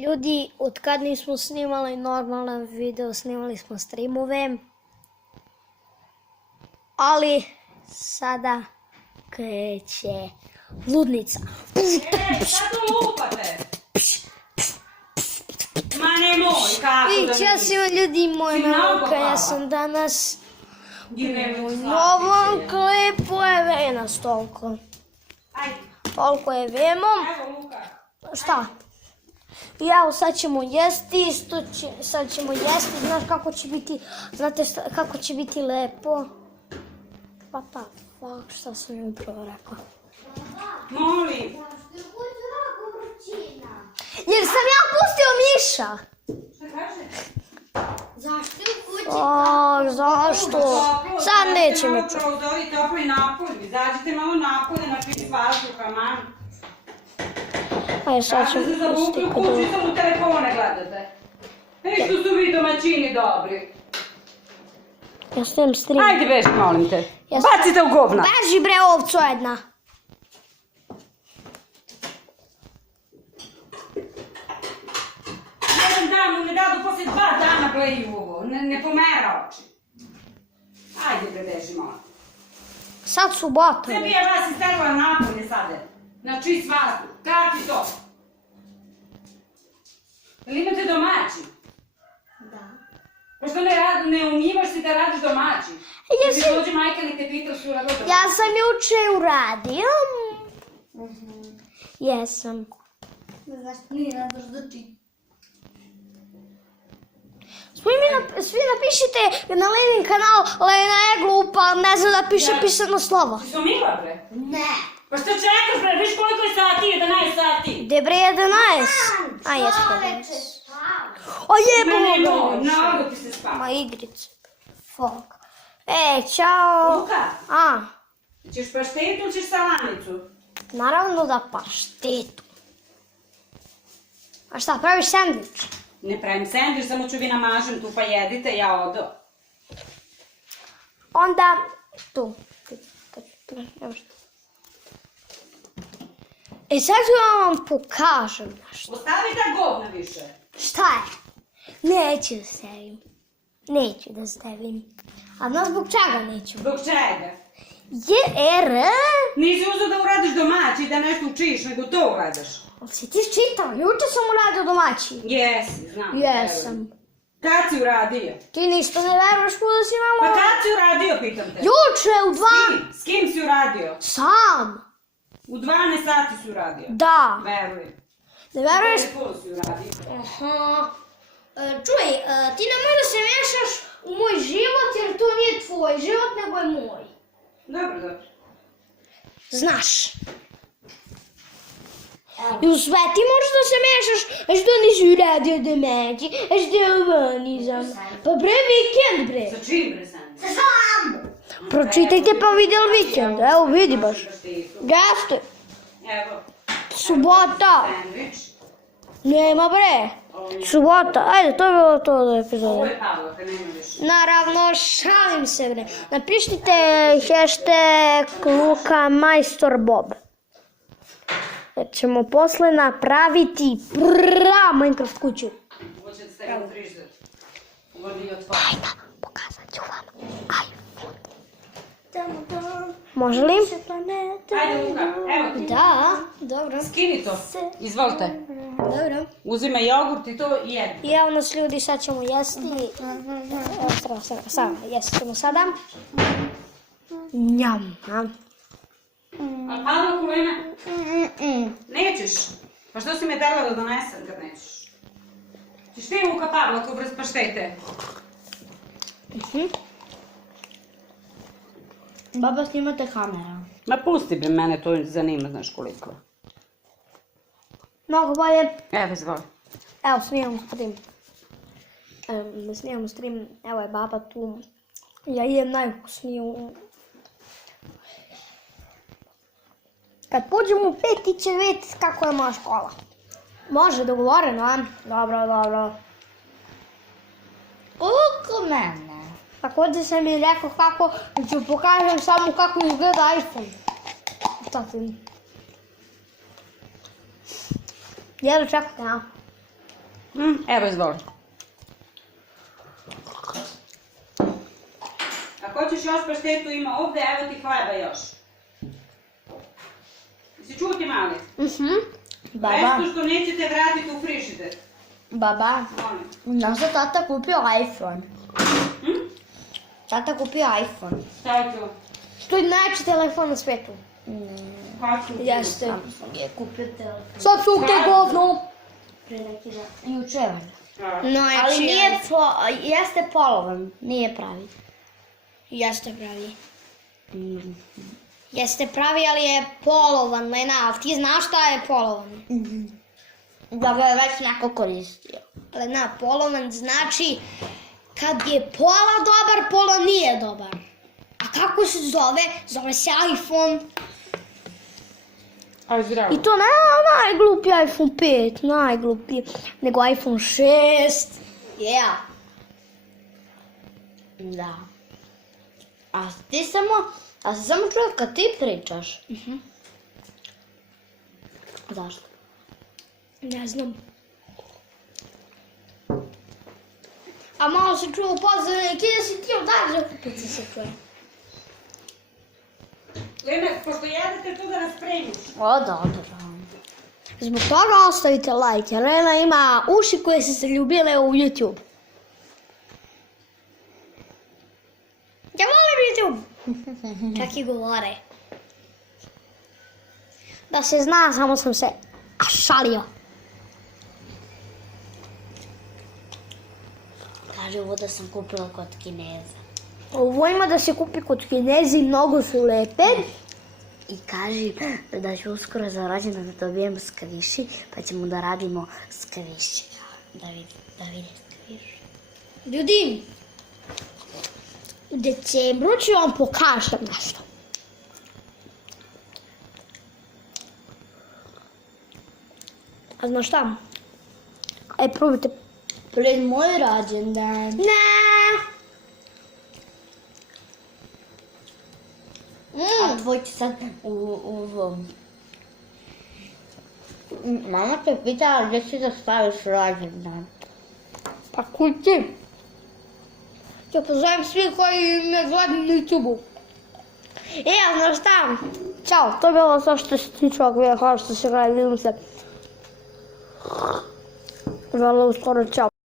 Ljudi, od kad nismo snimali normalan video, snimali smo streamove. Ali sada kreće ludnica. Šta to lupate? Ma nemoj, kako da I čas ima ljudi moja nauka, ja sam danas u novom klipu, je nas toliko. Toliko je vemo. Šta? I evo sad ćemo jesti, sad ćemo jesti, znaš kako će biti, znate kako će biti lepo? Pa šta sam joj upravo rekla? Molim. Jer sam ja pustio Miša. Šta kaže? Zašto je u kući? Zašto? Sad neće me čuti. Upravo da ovi topli napolje, izađite malo napolje na čist vazduha, man. Ajde, sad ćemo Kada se zavukli pustiti u kod kuću, samo telefone gledate. Što su vi domaćini dobri. Ja snimam stream. Ajde beži, molim te. Ja Bacite u govna. Beži bre, ovco jedna. Jedan dan mu ne dadu, poslije 2 dana gledaju ovo. Ne pomera oči. Ajde bre, beži, molim. Sad su botovi. Sve bi ja vas isterala napolje sada. Na čist vazduh. Kako ti to? Jel imate domaći? Da. Pošto ne umivaš si da radiš domaći? Ja Ti sam- dođe majka nek te pita su radila domaći. Ja sam juče uradio. Jesam. Zašto nije radaš da čitaš? Svi napišite na Lenin kanal Lena je glupa, ne zna da piše pisano slovo. Ti su mila bre? Ne. Pa što čekaš bre? Viš koliko je sati? 11 sati. Gde bre 11? A jes Čoveče, 11. spava. O Ne, jebo! na odu ti se spava. Ma igrice. Fuck. Ćao. Luka, A, ćeš paštetu ili ćeš salamicu? naravno da paštetu. A šta, praviš sandvič? Ne pravim sendvič, samo ću vi namažem tu pa jedite, ja odo. Onda, tu. Evo što. Sad ću vam pokažem nešto. Ostavi ta govna više. Šta je? Neću da stavim. Neću da stavim. A znaš zbog čega neću? Zbog čega? Jer... Nisi uzeo da uradiš domaći, da nešto učiš, nego to uradiš. Si ti čitao? Juče sam uradio domaći. Jesi, znam. Jesam. verujem. Kad si uradio? Ti ništa ne veruješ kuda si Pa imamo? kad si uradio, pitam te? Juče u 2... S kim si uradio? Sam. U 12 sati si uradio. Da. Verujem. Ne veruješ? Telefon si uradio. Aha. Čuj, ti ne možeš da se mešaš u moj život jer to nije tvoj život nego je moj. Dobro, dobro. Znaš. I u sve ti možeš da se mešaš, a što nisi uradio domaći, a što ovo nisam. Pa bre, vikend bre. Sa čim bre sam? Sa šalamu. Pročitajte pa vidjeli vikend, evo vidi baš. Jeste, Evo, subota. sandvič. Nema bre. Subota, ajde, to je bilo to za Ovo epizode. je Pavlaka, nema više. Naravno, šalim se bre. Napišite hashtag Luka Majstor Bob. Jer ćemo posle napraviti Minecraft kuću. Ovo će da stavimo frižder. Ovo nije otvara. Ajde, pokazat ću vam iPhone. Može li? Ajde Luka, evo ti. Da, dobro. Skini to. Izvolite. Dobro. Uzimaj jogurt i to i jedi. I evo nas ljudi, sad ćemo jesti. Sada, jesti ćemo sada. Njam. A Pavla kulena? Nećeš. Pa što si me dala da donesem kad nećeš? Ćeš ti Luka Pavla ko brz paštete? Baba, snimate kamera. Ma pusti bre, mene to zanima, znaš koliko. Mnogo bolje. Evo, izvoli. Evo, snimamo stream. Snimamo stream. Evo je baba tu. Ja jem najukusniju. Kad pođemo u 5 ti će vidjeti kako je moja škola. Može, dogovoreno, a? Dobro, dobro. Oko mene. Također sam mi rekao kako ću pokažem samo kako izgleda iPhone. Šta ti? Jedno čekajte, a? Evo, izvoli. Ako hoćeš još paštetu ima ovde, evo ti hleba još. Jesi čuo ti mali? Baba, Nešto što nećete vratiti u frižider. baba, Molim. nam se tata kupio iPhone. Tata kupio iPhone. Šta je to? To je najjači telefon na svetu. Kako? Jeste. Je kupio telefon. Sad su te govno. Pre neki dan. Juče valjda. Najjači Ali nije, je. jeste polovan, nije pravi. Jeste pravi. Jeste pravi, ali je polovan, Lena, ali ti znaš šta je polovan? Da ga je već neko koristio. Lena, polovan znači kad je pola dobar, pola nije dobar. A kako se zove? Zove se iPhone. Aj, zdravo. I to ne najglupi iPhone 5, najglupi, nego iPhone 6. Yeah. Da. A ti samo čuo kad ti pričaš. Zašto? Ne znam. A malo se čuo pozornik, ide si ti odavde, opet se čuje. Lena, pošto jedete tu da nas premiš. O, dobro. Zbog toga ostavite like, jer Lena ima uši koje su se ljubile u YouTube. Ja volim YouTube. Čak i govore. Da se zna, samo sam se šalio. Kaže ovo da sam kupila kod Kineza. Ovo ima da se kupi kod Kinezi, mnogo su lepe. I kaže da ću uskoro za rođendan da dobijem skaviši, pa ćemo da radimo skaviši. Da vidi skaviši. Ljudi, u decembru ću vam pokažem nešto. A znaš šta? Aj, probajte. Pred moj rođendan. Ne! A tvoj ti sad u Mama te pitala gdje si da staviš rođendan. Pa kući. Ja pozovem svi koji me gledaju na YouTube-u. A znaš šta? Ćao, to je bilo sve što se tiče ovog videa. Hvala što ste gledali, vidimo se. Vrlo uskoro, ćao.